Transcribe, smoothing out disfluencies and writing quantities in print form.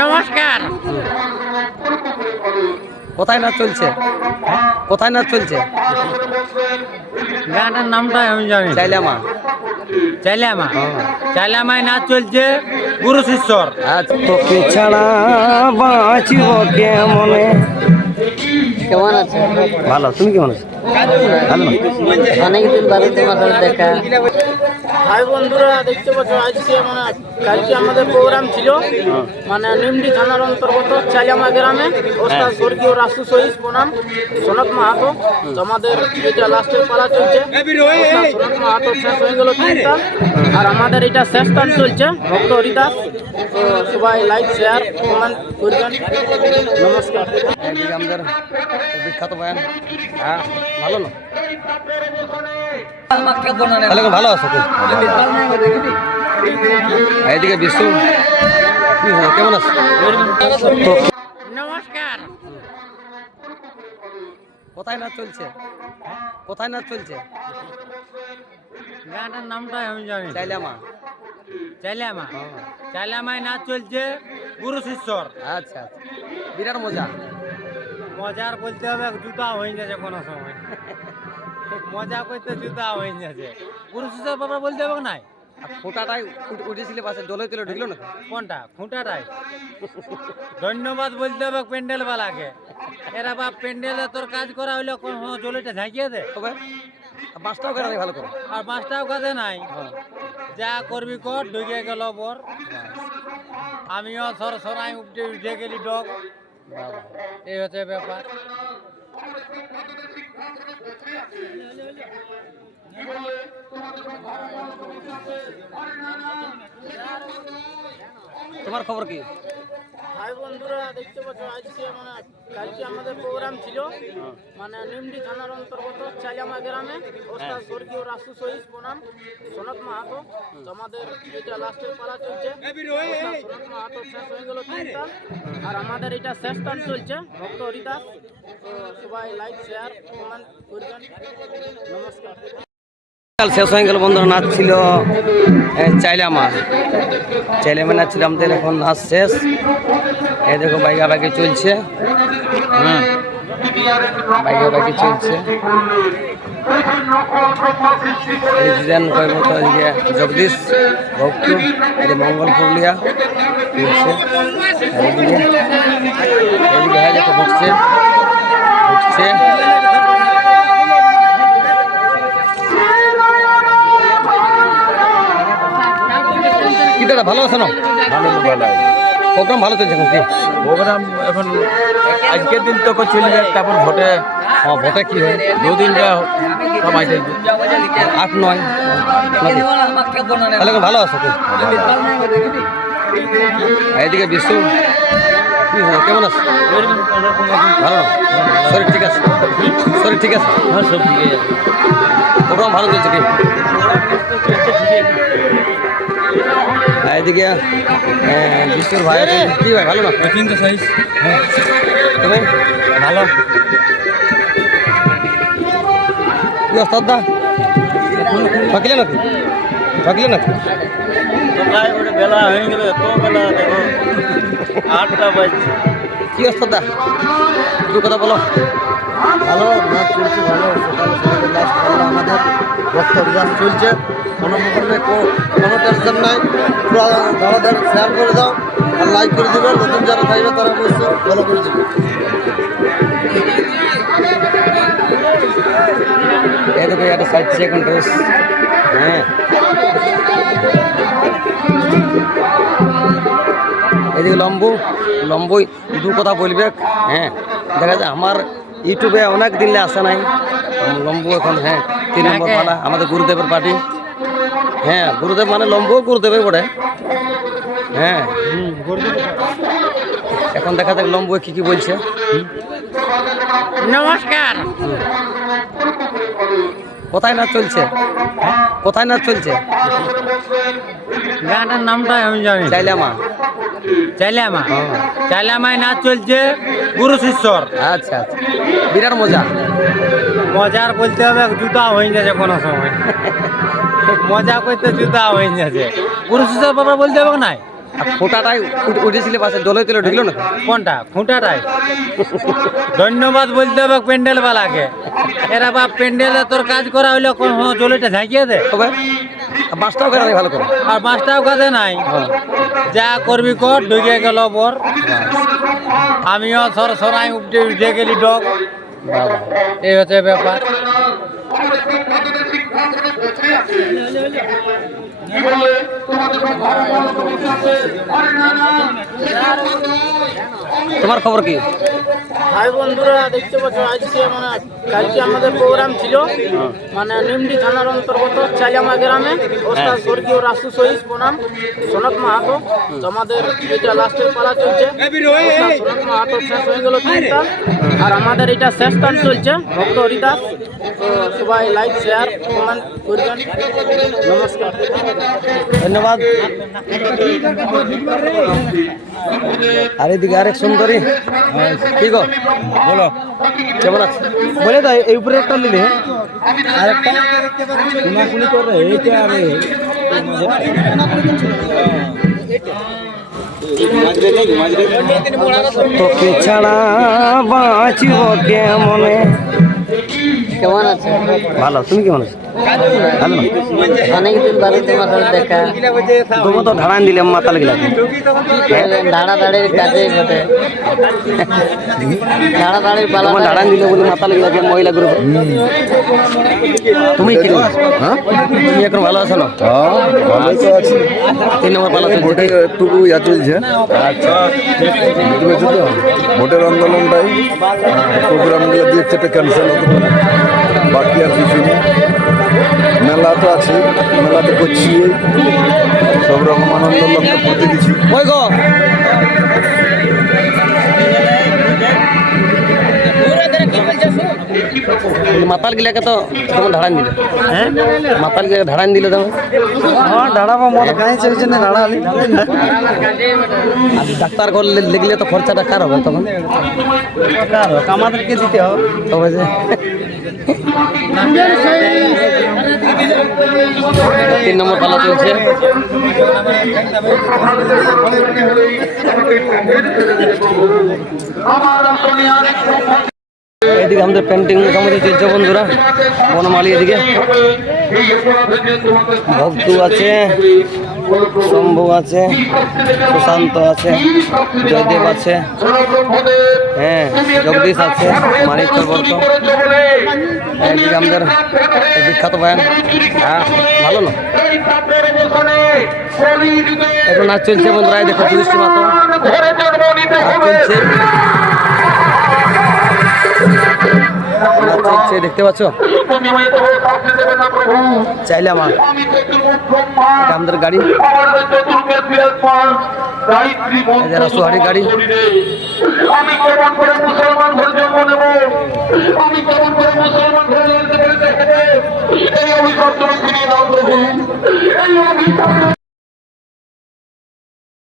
নমস্কার। কোথায় নাচ চলছে? কোথায় নাচ চলছে? গানটার নামটা আমি জানি। চাইলামা। চাইলামা। চাইলামায় নাচ চলছে গুরু শিষ্যর। আচ্ছা, তোকে ছাড়া বাঁচিব কেমনে? কেমন আছে? ভালো, তুমি কেমন আছো? ভালো না? অনেকদিন বাদে তোমার সাথে দেখা। ভাই বন্ধুরা দেখতে পাচ্ছ আজকে কালকে আমাদের প্রোগ্রাম ছিল নিমডি থানার অন্তর্গত চালিয়ামা গ্রামে ওস্তাদ স্বর্গীয় রাসু শহীদ বনাম সনৎ মাহাতো। তো আমাদের এটা লাস্টের পালা চলছে। ওস্তাদ সনৎ মাহাতো শেষ হয়ে গেল তিনটা, আর আমাদের এটা শেষ গান চলছে ভক্ত হরিদাস। তো সবাই লাইক শেয়ার কমেন্ট করবেন। নমস্কার। একদিকে আমাদের বিখ্যাত বয়ান। হ্যাঁ, ভালো না? তাহলে ভালো আছো তুই? এইদিকে বিশু, কেমন আছো? নমস্কার। কোথায় নাচ চলছে? কোথায় নাচ চলছে? গানটার নামটা আমি জানি। চাইলামা। চাইলামা। চাইলামায় নাচ চলছে গুরু শিষ্যর। আচ্ছা আচ্ছা, বিরাট মজা। মজার বলতে হবে জুতা হয়ে যাচ্ছে কোনো সময়। মজা করতে জুতা হয়ে যাচ্ছে। গুরু শিষ্যর ব্যাপার বলতে হবে নাই। আর ফোটাটাই উঠেছিলে পাশে দলে তুলে ঢুকলো না? কোনটা খুঁটাটাই? ধন্যবাদ বলতে হবে প্যান্ডেল বালাকে। এরা বাপ প্যান্ডেলে তোর কাজ করা হইলে কোনো জলিটা ঝাঁকিয়ে দে। তবে বাসটাও কেন ভালো করে? আর পাঁচটাও কাজে নাই। হ্যাঁ। যা করবি কর, ঢুকে গেল বর। আমিও সরাই উঠে গেলি ডগ। এই হচ্ছে ব্যাপার। তোমার খবর কি? ভাই বন্ধুরা দেখতে পাচ্ছ আজকে কালকে আমাদের প্রোগ্রাম ছিল নিমডি থানার অন্তর্গত চালিয়ামা গ্রামে ওস্তাদ স্বর্গীয় রাসু শহীদ বনাম সনৎ মাহাতো। তো আমাদের এটা লাস্টের পালা চলছে। ওস্তাদ সনৎ মাহাতো শেষ হয়ে গেল তিনটা, আর আমাদের এটা শেষ গান চলছে ভক্ত হরিদাস। তো সবাই লাইক শেয়ার কমেন্ট করবেন। নমস্কার। শেষ হয়ে গেল বন্ধুরা, নাচ ছিল চাইলামা। চাইলামা নাচ ছিল আমাদের, এখন নাচ শেষ। এই দেখো বাইকা বাইকে চলছে। বাইকে বাইকে চলছে। জগদীশ ভক্ত, মঙ্গল পুরুলিয়া চলছে। এদিকে হয়ে যাচ্ছে, ঢুকছে ঢুকছে। কি দাদা ভালো আছে না? প্রোগ্রাম ভালো চলছে এখন? কি প্রোগ্রাম এখন আজকের দিন তো চলবে, তারপর ভোটে ভোটে কি হয়? দুদিনটা সবাই চলবে 8-9 তাহলে ভালো আছো তুই? এইদিকে বিশু, কেমন আছো? ভালো না? শরীর ঠিক আছে? শরীর ঠিক আছে? হ্যাঁ, সব ঠিক আছে। প্রোগ্রাম ভালো চলছে কি? এদিকে বিশ্বর ভাই আছে। কি ভাই ভালো না? কিন্তু সাইজ তুমি ভালো। কি অবস্থা দা? ঠকিলে নাকি? ঠকিলে নাকি? তো ভাই ওটা বেলা হয়ে গেল, এত বেলা দেখো 8টা বাজছে। কি অবস্থা দা? একটু কথা বলো। ভালো নাচ চলছে, ভালো সকাল সকালে লাস্ট পাল্লা আমাদের ভক্ত হরিদাস চলছে। কোনো প্রকারে কোনো টেনশন নাই। পুরো দাদাদের শেয়ার করে দাও আর লাইক করে দেবে। নতুন যারা থাকবে তারা অবশ্যই ফলো করে দেবে। এই দেখো একটা সাইড সেকেন্ড ড্রেস। হ্যাঁ, এদিকে লম্বু লম্বুই দু কথা বলবে। হ্যাঁ, দেখা যায় আমার ইউটিউবে অনেক দিনলে আসে নাই লম্বু এখন। হ্যাঁ, 3 নম্বর পালা আমাদের গুরুদেবের পার্টি। হ্যাঁ, গুরুদেব মানে লম্বু গুরুদেবে পড়ে। হ্যাঁ, এখন দেখা যাক লম্বু কি কি বলছে। নমস্কার। কোথায় নাচ চলছে? কোথায় নাচ চলছে? গানটার নামটা আমি জানি। চাইলামা। চাইলামা। চাইলামায় নাচ চলছে গুরু শিষ্যর। আচ্ছা আচ্ছা, বিরাট মজা। মজার বলতে হবে জুতা হয়ে যাচ্ছে কোনো সময়। মজা করতে জুতা হয়ে যাচ্ছে। গুরু শিষ্যর ব্যাপার বলতে হবে নাই। ফোটাটাই উঠেছিল পাশে জলে তুলে ঢুকলো না কোনটা খুঁটাটাই ধন্যবাদ বলতে হবে প্যান্ডেল বালাকে। এরা বাপ প্যান্ডেলে তোর কাজ করা হইলে জলেটা ঝাঁকিয়ে দে, তবে বাসটাও কেন ভালো করে আর মাছটাও কাঁদে নাই। যা করবি কর, ঢুকে গেল বর। আমিও সরাই উঠে গেলি ডগ। এই হচ্ছে ব্যাপার। তোমার খবর কি? ভাই বন্ধুরা দেখতে পাচ্ছ আজকে মানে কালকে আমাদের প্রোগ্রাম ছিল মানে নিমডি থানার অন্তর্গত চালিয়ামা গ্রামে ওস্তাদ স্বর্গীয় রাসু শহীদ বনাম সনৎ মাহাতো। তো আমাদের এটা লাস্টের পালা চলছে। ওস্তাদ সনৎ মাহাতো শেষ হয়ে গেল 3টা, আর আমাদের এটা শেষ টান চলছে ভক্ত হরিদাস। তো সবাই লাইক শেয়ার কমেন্ট করবেন। নমস্কার, ধন্যবাদ। আর এদিকে আরেক সুন্দরী, কি গো বলো কেমন আছে? বলে তো এই উপরে একটা নিলে আরেকটা কুনাকুনি করে এইটা আরে তোকে ছাড়া বাঁচিব কেমনে। কেমন আছে? ভালো, তুমি কেমন আছো? ভালো না? অনেকদিন বাদে তোমার সাথে দেখা। তুমি তো ঢাড়ান দিলে মাথা লাগিলা। দাঁড়াদাড়ির কাজেই বটে। দাঁড়াদাড়ির পালা। তোমার ঢাড়ান দিলে বলে মাথা লাগিলা যে মহিলা গ্রুপ। তুমি কি তুমি এখন ভালো আছো না? ভালোই তো আছি। 3 নম্বর পালা চলছে। ভোটে একটু ইয়া চলছে। আচ্ছা, ভোটের আন্দোলনটাই প্রোগ্রামগুলো দিয়ে একটা ক্যান্সেল হতে পারে, বাকি আর কিছু নেই। মেলা তো আছে, মেলাতে করছি, সব রকম আনন্দ লক্ষ্য করতে দিচ্ছি। ওই গো মাতাল গিলাকে তো তখন ঢাড়ান দিলে। হ্যাঁ, মাতাল গিলাকে ঢাড়ান দিলে তখন। হ্যাঁ, ঢাড়াবো মত কাহে চলছে না ঢাড়ালি। ডাক্তার করলে লিখলে তো খরচাটা কার হবে তখন? কার হোক, আমাদেরকে দিতে হবে। তবে যে 3 নম্বর পালা চলছে। এদিকে আমাদের পেন্টিং মোটামুটি চলছে বন্ধুরা। বনমালী এদিকে ভক্তু আছে, শম্ভু আছে, সুশান্ত আছে, জয়দেব আছে, হ্যাঁ জগদীশ আছে, মানিক চক্রবর্তী। এদিকে আমাদের বিখ্যাত বয়ান। হ্যাঁ, ভালো না? এখন নাচ চলছে বন্ধুরা। দেখো তিরিশটি মাত্র চলছে, চলছে দেখতে পাচ্ছ। চাইলে আমার আমাদের গাড়ি রাসুহারি গাড়ি। আমি কেমন করে মুসলমান ধৈর্য নেব, আমি কেমন করে মুসলমান